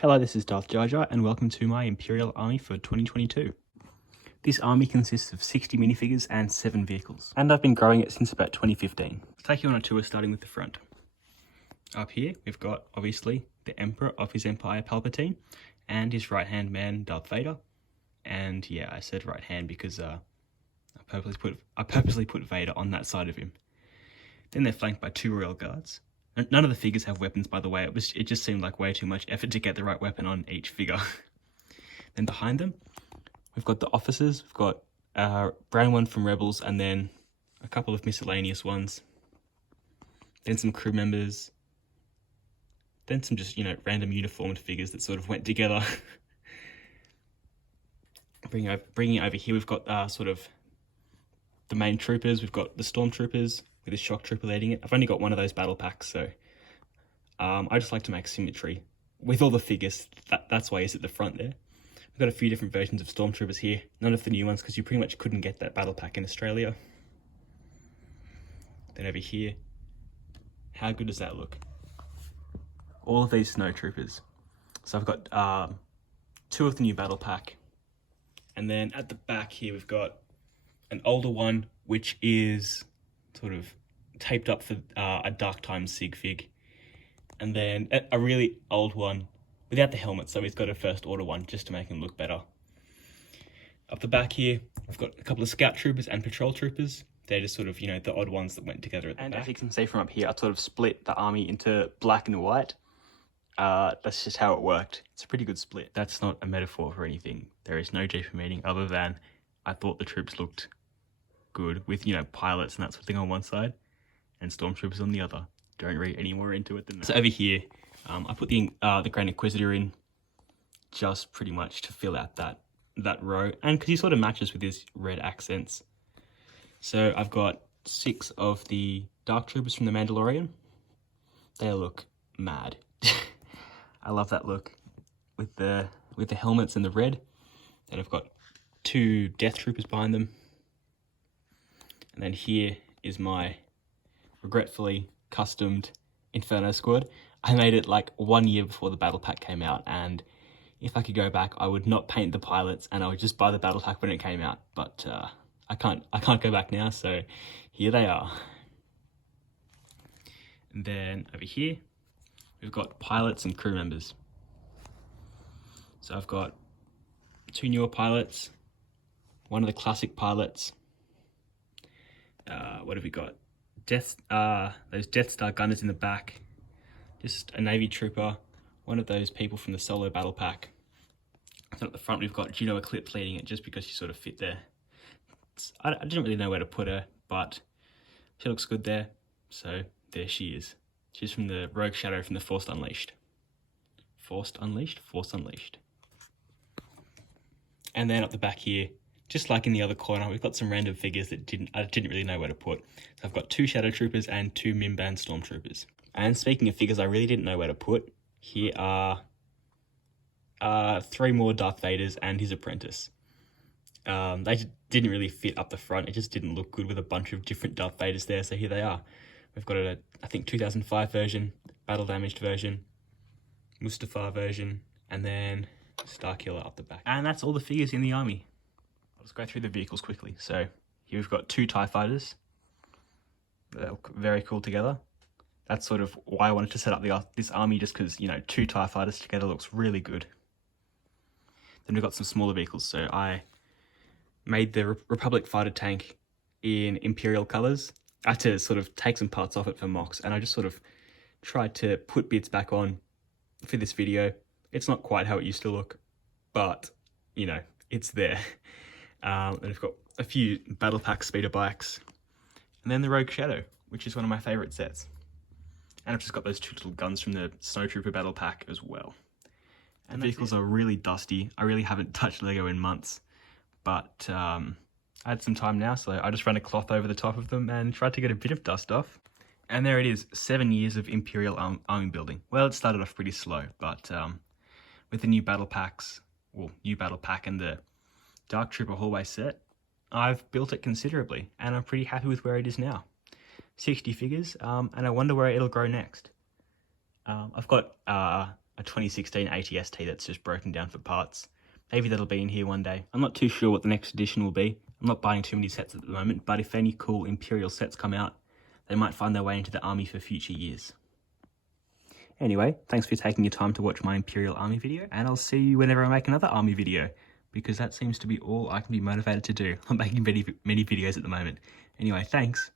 Hello, this is Darth Jar Jar, and welcome to my Imperial army for 2022. This army consists of 60 minifigures and 7 vehicles, and I've been growing it since about 2015. Let's take you on a tour starting with the front. Up here, we've got, obviously, the Emperor of his Empire, Palpatine, and his right-hand man, Darth Vader. And yeah, I said right hand because I purposely put Vader on that side of him. Then they're flanked by 2 Royal Guards. None of the figures have weapons, by the way. It just seemed like way too much effort to get the right weapon on each figure. Then behind them, we've got the officers. We've got a brown one from Rebels, and then a couple of miscellaneous ones. Then some crew members. Then some just, random uniformed figures that sort of went together. Bringing it over here, we've got sort of the main troopers. We've got the stormtroopers with a shock trooper leading it. I've only got one of those battle packs, so I just like to make symmetry with all the figures. That's why it's at the front there. We've got a few different versions of stormtroopers here. None of the new ones because you pretty much couldn't get that battle pack in Australia. Then over here, how good does that look? All of these snow troopers. So I've got 2 of the new battle pack. And then at the back here, we've got an older one, which is sort of taped up for a Dark Times sig fig. And then a really old one without the helmet, so he's got a First Order one just to make him look better. Up the back here, we've got a couple of Scout Troopers and Patrol Troopers. They're just sort of, the odd ones that went together at the back. And as you can see from up here, I sort of split the army into black and white. That's just how it worked. It's a pretty good split. That's not a metaphor for anything. There is no GP meeting other than I thought the troops looked good with, pilots and that sort of thing on one side and stormtroopers on the other. Don't read any more into it than that. So over here, I put the Grand Inquisitor in just pretty much to fill out that row, and because he sort of matches with his red accents. So I've got 6 of the Dark Troopers from the Mandalorian. They look mad. I love that look with the helmets and the red. Then I've got 2 Death Troopers behind them. And then here is my regretfully customed Inferno squad. I made it like 1 year before the battle pack came out, and if I could go back, I would not paint the pilots and I would just buy the battle pack when it came out. But I can't go back now, so here they are. And then over here, we've got pilots and crew members. So I've got 2 newer pilots, one of the classic pilots. What have we got? Those Death Star gunners in the back. Just a Navy trooper. One of those people from the Solo battle pack. So at the front we've got Juno Eclipse leading it just because she sort of fit there. I didn't really know where to put her, but she looks good there. So there she is. She's from the Rogue Shadow from the Force Unleashed. Force Unleashed. And then up the back here, just like in the other corner, we've got some random figures that I didn't really know where to put. So I've got 2 Shadow Troopers and 2 Mimban Stormtroopers. And speaking of figures I really didn't know where to put, here are 3 more Darth Vaders and his apprentice. They just didn't really fit up the front. It just didn't look good with a bunch of different Darth Vaders there, so here they are. We've got I think 2005 version, battle damaged version, Mustafar version, and then Starkiller up the back. And that's all the figures in the army. Let's go through the vehicles quickly. So here we've got 2 TIE fighters. They look very cool together. That's sort of why I wanted to set up this army, just because, 2 TIE fighters together looks really good. Then we've got some smaller vehicles. So I made the Republic fighter tank in Imperial colours. I had to sort of take some parts off it for mocks, and I just sort of tried to put bits back on for this video. It's not quite how it used to look, but, it's there. And we've got a few battle pack speeder bikes, and then the Rogue Shadow, which is one of my favourite sets. And I've just got those 2 little guns from the Snowtrooper battle pack as well. And the vehicles are really dusty. I really haven't touched Lego in months, but I had some time now, so I just ran a cloth over the top of them and tried to get a bit of dust off. And there it is, 7 years of Imperial army building. Well, it started off pretty slow, but with the new battle packs, new battle pack and the Dark Trooper hallway set, I've built it considerably, and I'm pretty happy with where it is now. 60 figures, and I wonder where it'll grow next. I've got a a 2016 ATST that's just broken down for parts. Maybe that'll be in here one day. I'm not too sure what the next edition will be. I'm not buying too many sets at the moment, but if any cool Imperial sets come out, they might find their way into the army for future years. Anyway, thanks for taking your time to watch my Imperial Army video, and I'll see you whenever I make another Army video, because that seems to be all I can be motivated to do. I'm making many videos at the moment. Anyway, thanks.